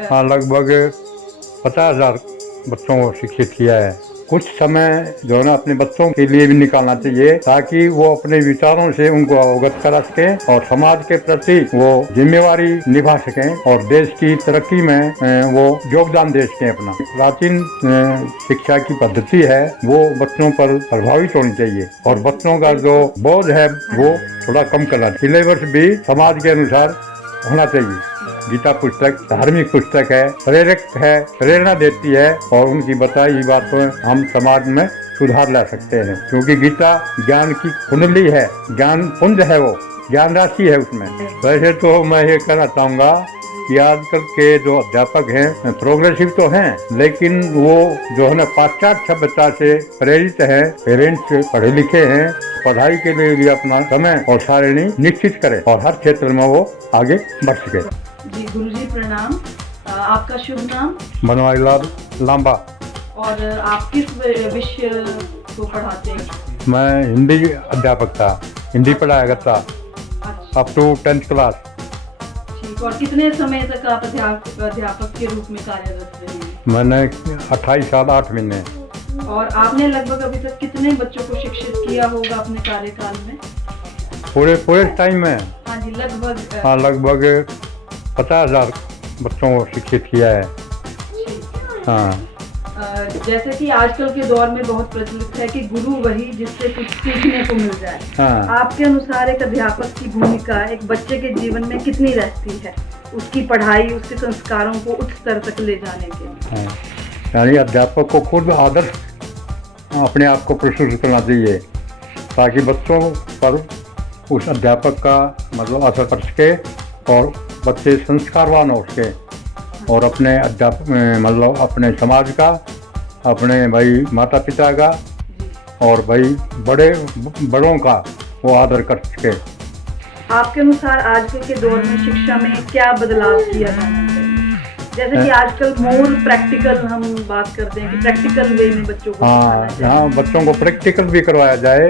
हाँ, लगभग 50,000 बच्चों को शिक्षित किया है। कुछ समय जो है ना अपने बच्चों के लिए भी निकालना चाहिए ताकि वो अपने विचारों से उनको अवगत करा सकें और समाज के प्रति वो जिम्मेवारी निभा सकें और देश की तरक्की में वो योगदान दे सकें अपना। प्राचीन शिक्षा की पद्धति है वो बच्चों पर प्रभावित होनी चाहिए और बच्चों का जो बोझ है वो थोड़ा कम करना। सिलेबस भी समाज के अनुसार होना चाहिए। गीता पुस्तक धार्मिक पुस्तक है, प्रेरक है, प्रेरणा देती है और उनकी बताई हुई बातों हम समाज में सुधार ला सकते हैं, क्योंकि गीता ज्ञान की कुंडली है, ज्ञान पुंज है, वो ज्ञान राशि है उसमें। वैसे तो मैं ये कहना चाहूँगा कि आजकल के जो अध्यापक हैं प्रोग्रेसिव तो हैं, लेकिन वो जो है ना पाश्चात्य सभ्यता से प्रेरित है। पेरेंट्स पढ़े लिखे हैं, पढ़ाई के लिए भी अपना समय और सारिणी निश्चित करें और हर क्षेत्र में वो आगे बढ़ सके। जी गुरुजी प्रणाम। आपका शुभ नाम? बनवारी लाल लांबा। और आप किस विषय को पढ़ाते हैं? मैं हिंदी अध्यापक था, हिंदी पढ़ाया करता अच्छा, अप टू 10th क्लास। ठीक। और कितने समय तक आप अध्यापक के रूप में कार्यरत रहे हैं? मैंने 28 साल 8 महीने। और आपने लगभग अभी तक कितने बच्चों को शिक्षित किया होगा अपने कार्यकाल में? पूरे टाइम में? हाँ जी, लगभग। हाँ, लगभग 50,000 बच्चों को शिक्षित किया है। हाँ। जैसे कि आजकल के दौर में बहुत प्रचलित है कि गुरु वही जिससे कुछ सीखने को मिल जाए। हाँ। आपके अनुसार एक अध्यापक की भूमिका एक बच्चे के जीवन में कितनी रहती है, उसकी पढ़ाई, उसके संस्कारों को उच्च स्तर तक ले जाने के लिए? हाँ। यानी अध्यापक को खुद आदर्श अपने आप को प्रस्तुत करना चाहिए ताकि बच्चों पर उस अध्यापक का मतलब असर पड़ सके और बच्चे संस्कारवान हो सके और अपने अध्यापक मतलब अपने समाज का, अपने भाई माता पिता का और भाई बड़ों का वो आदर कर सके। आपके अनुसार आजकल के दौर में शिक्षा में क्या बदलाव किया जाना चाहिए? जैसे कि आजकल मोर प्रैक्टिकल हम बात करते हैं कि प्रैक्टिकल वे में बच्चों को सिखाना चाहिए। हाँ, बच्चों को प्रैक्टिकल भी करवाया जाए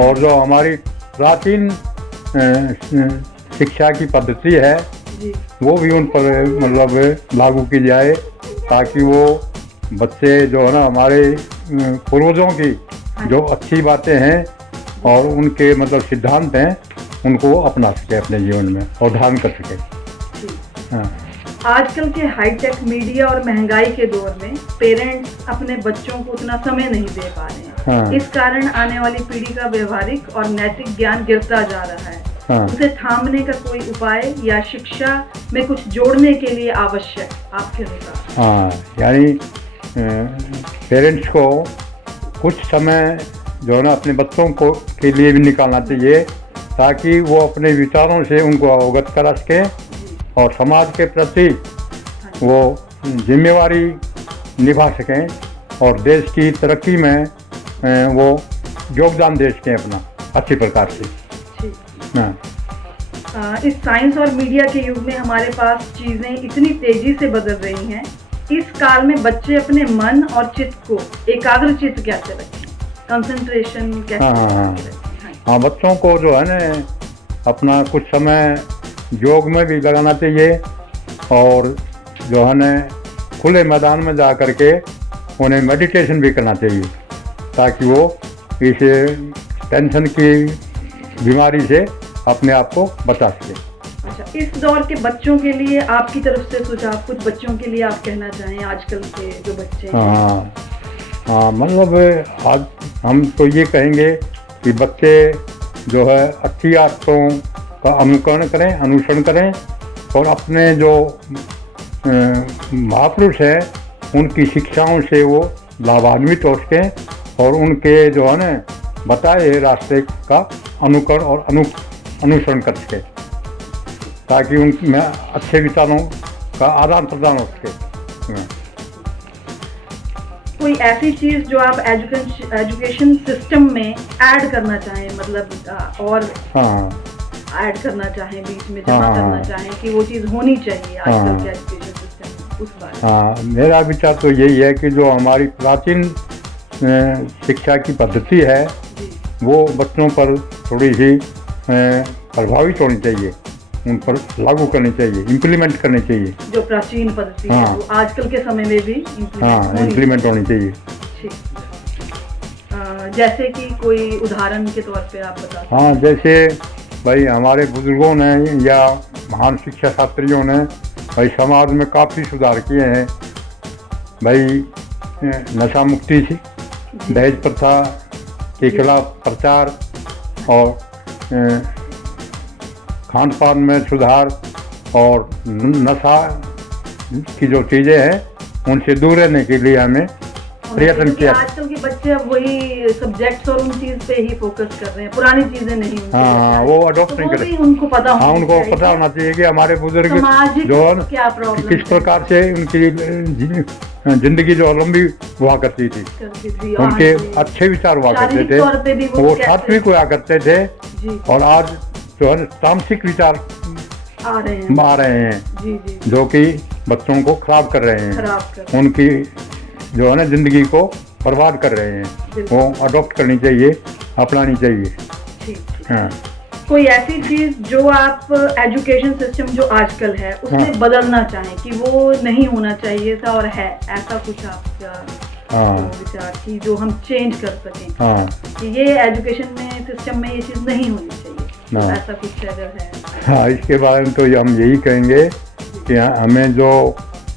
और जो हमारी प्राचीन शिक्षा की पद्धति है वो भी उन पर मतलब लागू की जाए ताकि वो बच्चे जो है ना हमारे पूर्वजों की जो अच्छी बातें हैं और उनके मतलब सिद्धांत हैं उनको अपना सके अपने जीवन में और धारण कर सके। हाँ। आजकल के हाईटेक मीडिया और महंगाई के दौर में पेरेंट्स अपने बच्चों को उतना समय नहीं दे पा रहे हैं। हाँ। इस कारण आने वाली पीढ़ी का व्यवहारिक और नैतिक ज्ञान गिरता जा रहा है। हाँ। उसे थामने का कोई उपाय या शिक्षा में कुछ जोड़ने के लिए आवश्यक आपके अनुसार? हाँ, यानी पेरेंट्स को कुछ समय जो है ना अपने बच्चों को के लिए भी निकालना चाहिए ताकि वो अपने विचारों से उनको अवगत करा सके और समाज के प्रति वो जिम्मेवारी निभा सकें और देश की तरक्की में वो योगदान दे सकें अपना अच्छी प्रकार से। हाँ। इस साइंस और मीडिया के युग में हमारे पास चीज़ें इतनी तेजी से बदल रही हैं, इस काल में बच्चे अपने मन और चित्त को एकाग्रचित्त कैसे रखें, कंसंट्रेशन कैसे रखें? हाँ, बच्चों को जो है ना अपना कुछ समय योग में भी लगाना चाहिए और जो है ना खुले मैदान में जा कर के उन्हें मेडिटेशन भी करना चाहिए ताकि वो इस टेंशन की बीमारी से अपने आप को बचा सके। अच्छा, इस दौर के बच्चों के लिए आपकी तरफ से सुझाव, कुछ बच्चों के लिए आप कहना चाहें, आजकल के जो बच्चे हैं? हाँ, मतलब आज हम तो ये कहेंगे कि बच्चे जो है अच्छी आदतों का अनुसरण करें और अपने जो महापुरुष हैं उनकी शिक्षाओं से वो लाभान्वित हो सकें और उनके जो है ना बताए रास्ते का अनुकरण और अनुसरण कर सके ताकि उनमें अच्छे विचारों का आदान प्रदान हो सके। कोई ऐसी चीज़ जो आप एजुकेशन सिस्टम में ऐड करना चाहें, मतलब और ऐड करना चाहें, बीच में जमा करना चाहें कि वो चीज़ होनी चाहिए आजकल के एजुकेशन सिस्टम में, उस बारे में? मेरा विचार तो यही है कि जो हमारी प्राचीन शिक्षा की पद्धति है वो बच्चों पर थोड़ी सी प्रभावित होनी चाहिए उन पर लागू करनी चाहिए, इम्प्लीमेंट करनी चाहिए। जो प्राचीन पद्धति है हाँ। वो आजकल के समय में भी इम्प्लीमेंट होनी चाहिए। ठीक। जैसे कि कोई उदाहरण के तौर पे आप बता सकते हाँ, जैसे भाई हमारे बुजुर्गों ने या महान शिक्षा शास्त्रियों ने भाई समाज में काफ़ी सुधार किए हैं। भाई नशा मुक्ति थी, दहेज प्रथा के खिलाफ प्रचार और खान पान में सुधार और नशा की जो चीज़ें हैं उनसे दूर रहने के लिए हमें प्रयत्न किया। आजकल के बच्चे अब वही सब्जेक्ट्स और उन चीज पे ही फोकस कर रहे हैं, पुरानी चीजें नहीं। हाँ, वो अडॉप्ट नहीं करते। उनको पता हाँ, उनको पता होना चाहिए कि हमारे बुजुर्ग जो क्या प्रॉब्लम, किस प्रकार से उनकी जिंदगी जो लंबी हुआ करती थी, उनके अच्छे विचार हुआ करते थे, वो सात्विक हुआ करते थे। और आज जो है तामसिक विचार आ रहे हैं जो कि बच्चों को खराब कर रहे हैं, उनकी जो है ना जिंदगी को बर्बाद कर रहे हैं। वो अडॉप्ट करनी चाहिए, अपनानी चाहिए। हाँ। कोई ऐसी चीज जो आप एजुकेशन सिस्टम जो आजकल है उसमें बदलना चाहें कि वो नहीं होना चाहिए था और है, ऐसा कुछ आपका विचार कि जो हम चेंज कर सकें कि ये एजुकेशन में सिस्टम में ये चीज नहीं होनी चाहिए, ऐसा कुछ अगर है? हाँ, इसके बारे में तो हम यही कहेंगे कि हमें जो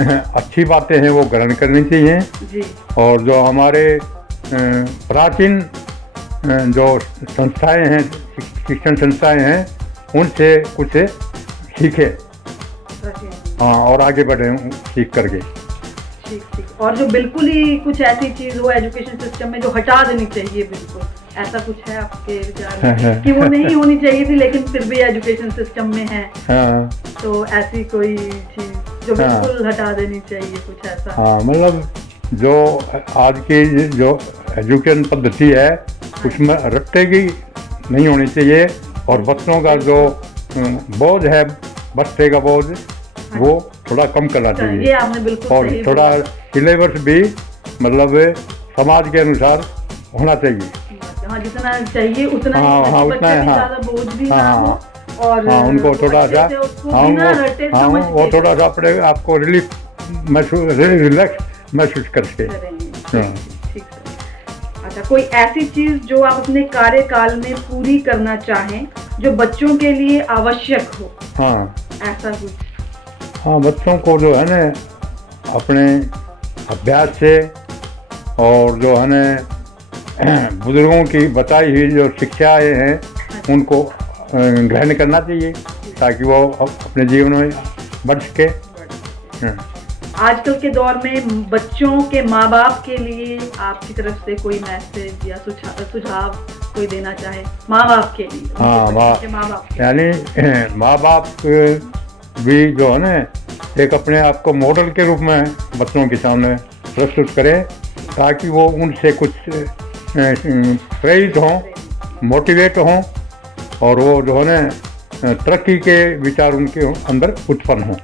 अच्छी बातें हैं वो ग्रहण करनी चाहिए जी। और जो हमारे प्राचीन जो संस्थाएं हैं, शिक्षण संस्थाएं हैं, उनसे कुछ सीखे। हाँ, और आगे बढ़े सीख करके। ठीक। और जो बिल्कुल ही कुछ ऐसी चीज हो एजुकेशन सिस्टम में जो हटा देनी चाहिए बिल्कुल, ऐसा कुछ है आपके विचार में कि वो नहीं होनी चाहिए थी लेकिन फिर भी एजुकेशन सिस्टम में है? हाँ। तो ऐसी कोई चीज जो बिल्कुल हटा देनी चाहिए, कुछ ऐसा? हाँ, मतलब जो आज की जो एजुकेशन पद्धति है उसमें रट्टे की नहीं होनी चाहिए और बच्चों का जो बोझ है, बच्चे का बोझ, वो थोड़ा कम करना चाहिए। ये आपने बिल्कुल और सही थोड़ा सिलेबस भी मतलब समाज के अनुसार होना चाहिए। हाँ, जितना चाहिए उतना हाँ, उतना है। ज़्यादा बोझ भी ना हो और उनको थोड़ा सा वो थोड़ा सा अपने आपको रिलीफ महसूस, रिलैक्स महसूस करके। अच्छा, कोई ऐसी चीज जो आप अपने कार्यकाल में पूरी करना चाहें जो बच्चों के लिए आवश्यक हो? हाँ, ऐसा कुछ? हाँ, बच्चों को जो है ना अपने अभ्यास से और जो है ना बुजुर्गों की बताई हुई जो शिक्षाएं हैं उनको ग्रहण करना चाहिए ताकि वो अपने जीवन में बढ़ सके। आजकल के दौर में बच्चों के माँ बाप के लिए आपकी तरफ से कोई मैसेज या सुझाव कोई देना चाहे माँ बाप के लिए? हाँ, माँ बाप यानी माँ बाप भी जो है ना एक अपने आप को मॉडल के रूप में बच्चों के सामने प्रस्तुत करें ताकि वो उनसे कुछ प्रेरित हों, मोटिवेट हों और वो जो है ना तरक्की के विचार उनके अंदर उत्पन्न हों।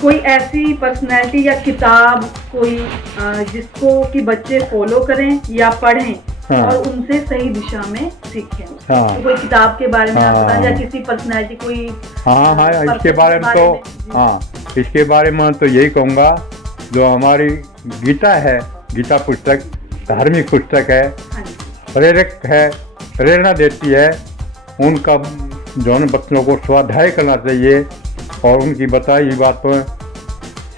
कोई ऐसी पर्सनैलिटी या किताब कोई जिसको कि बच्चे फॉलो करें या पढ़ें और उनसे सही दिशा में सीखें? तो कोई किताब के बारे में आप बताएं या किसी पर्सनैलिटी कोई? हाँ, इसके बारे में तो इसके बारे में तो यही कहूँगा, जो हमारी गीता है, गीता पुस्तक धार्मिक पुस्तक है, प्रेरक है, प्रेरणा देती है, उनका जो है बच्चों को स्वाध्याय करना चाहिए और उनकी बताई हुई बातों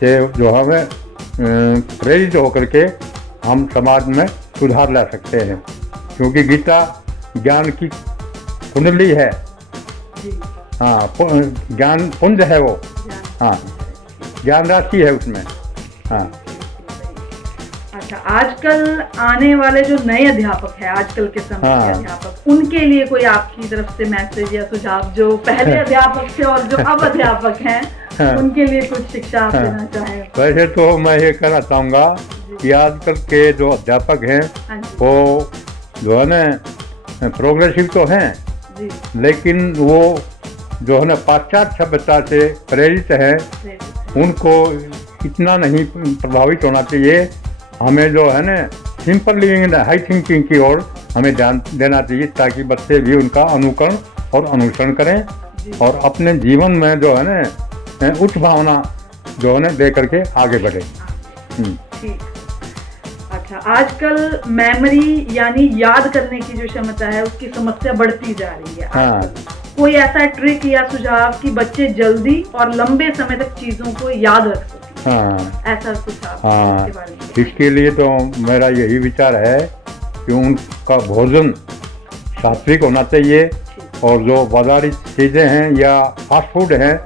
से जो हमें प्रेरित होकर के हम समाज में सुधार ला सकते हैं, क्योंकि गीता ज्ञान की कुंडली है। हाँ, ज्ञान पुंज है वो। हाँ, ज्ञान राशि है उसमें। हाँ। अच्छा, आजकल आने वाले जो नए अध्यापक हैं, आजकल के समय के अध्यापक, उनके लिए कोई आपकी तरफ से मैसेज या सुझाव, जो पहले अध्यापक थे और जो अब अध्यापक हैं, उनके लिए कुछ शिक्षा आप देना चाहें? वैसे तो मैं ये कहना चाहूँगा कि आजकल के जो अध्यापक हैं वो जो है ना प्रोग्रेसिव तो हैं, लेकिन वो जो है ना पाश्चात्य सभ्यता से प्रेरित है, उनको इतना नहीं प्रभावित होना चाहिए। हमें जो है ना सिंपल लिविंग हाई थिंकिंग की ओर हमें ध्यान देना चाहिए ताकि बच्चे भी उनका अनुकरण और अनुसरण करें जी। और अपने जीवन में जो है ना उच्च भावना जो है ना दे करके आगे बढ़े। ठीक। अच्छा, आजकल मेमोरी यानी याद करने की जो क्षमता है उसकी समस्या बढ़ती जा रही है आजकल। कोई ऐसा ट्रिक या सुझाव कि बच्चे जल्दी और लंबे समय तक चीजों को याद रख सकें? ऐसा कुछ आप इसके बारे में? इसके लिए तो मेरा यही विचार है कि उनका भोजन सात्विक होना चाहिए और जो बाजारी चीज़ें हैं या फास्ट फूड हैं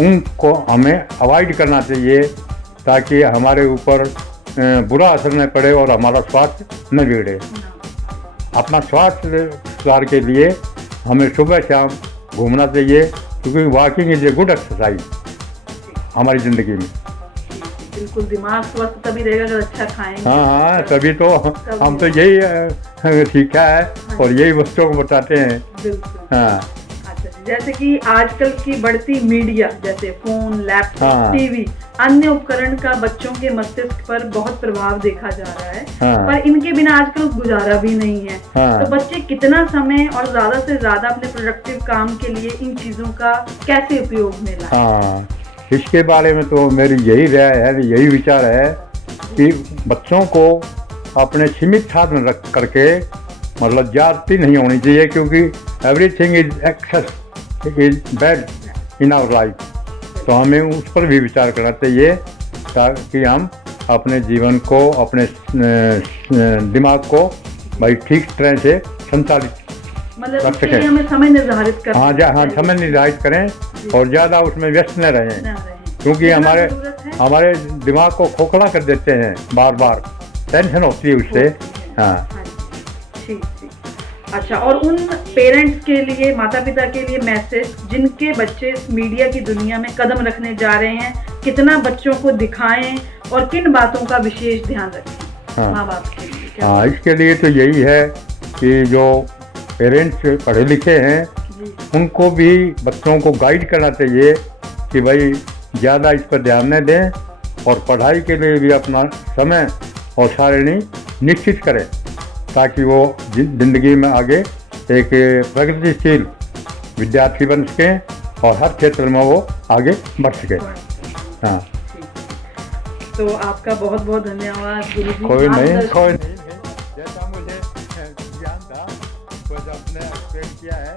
उनको हमें अवॉइड करना चाहिए ताकि हमारे ऊपर बुरा असर न पड़े और हमारा स्वास्थ्य न बिगड़े। अपना स्वास्थ्य सुधार के लिए हमें सुबह शाम घूमना चाहिए क्योंकि walking is a good exercise हमारी ज़िंदगी में। बिल्कुल, दिमाग स्वस्थ तभी रहेगा अगर अच्छा खाएंगे। हाँ, तभी तो हम तो यही सीखा है और यही बच्चों को बताते हैं। बिल्कुल। अच्छा, जैसे कि आजकल की बढ़ती मीडिया जैसे फोन, लैपटॉप, टीवी, अन्य उपकरण का बच्चों के मस्तिष्क पर बहुत प्रभाव देखा जा रहा है। पर इनके बिना आजकल गुजारा भी नहीं है। तो बच्चे कितना समय और ज्यादा से ज्यादा अपने प्रोडक्टिव काम के लिए इन चीजों का कैसे उपयोग में लाएं? इसके बारे में तो मेरी यही राय है, यही विचार है कि बच्चों को अपने सीमित साधन रख करके मतलब ज्यादती नहीं होनी चाहिए क्योंकि everything is excess is bad in our life. तो हमें उस पर भी विचार करना चाहिए ताकि हम अपने जीवन को अपने दिमाग को भाई ठीक तरह से संचालित रख सकें। हमें समय निर्धारित करें। हाँ, समय निर्धारित करें और ज़्यादा उसमें व्यस्त न रहें क्योंकि हमारे दिमाग को खोखला कर देते हैं, बार बार टेंशन होती है उससे। ठीक। अच्छा, और उन पेरेंट्स के लिए, माता पिता के लिए मैसेज जिनके बच्चे इस मीडिया की दुनिया में कदम रखने जा रहे हैं, कितना बच्चों को दिखाएं और किन बातों का विशेष ध्यान रखें माँ बाप के लिए? इसके लिए तो यही है कि जो पेरेंट्स पढ़े लिखे हैं उनको भी बच्चों को गाइड करना चाहिए कि भाई ज़्यादा इस पर ध्यान न दें और पढ़ाई के लिए भी अपना समय और सारिणी निश्चित करें ताकि वो जिंदगी में आगे एक प्रगतिशील विद्यार्थी बन सकें और हर क्षेत्र में वो आगे बढ़ सके। तो आपका बहुत बहुत धन्यवाद गुरुजी। कोई नहीं, जैसा मुझे ज्ञान था तो आपने एक्सप्लेन किया है।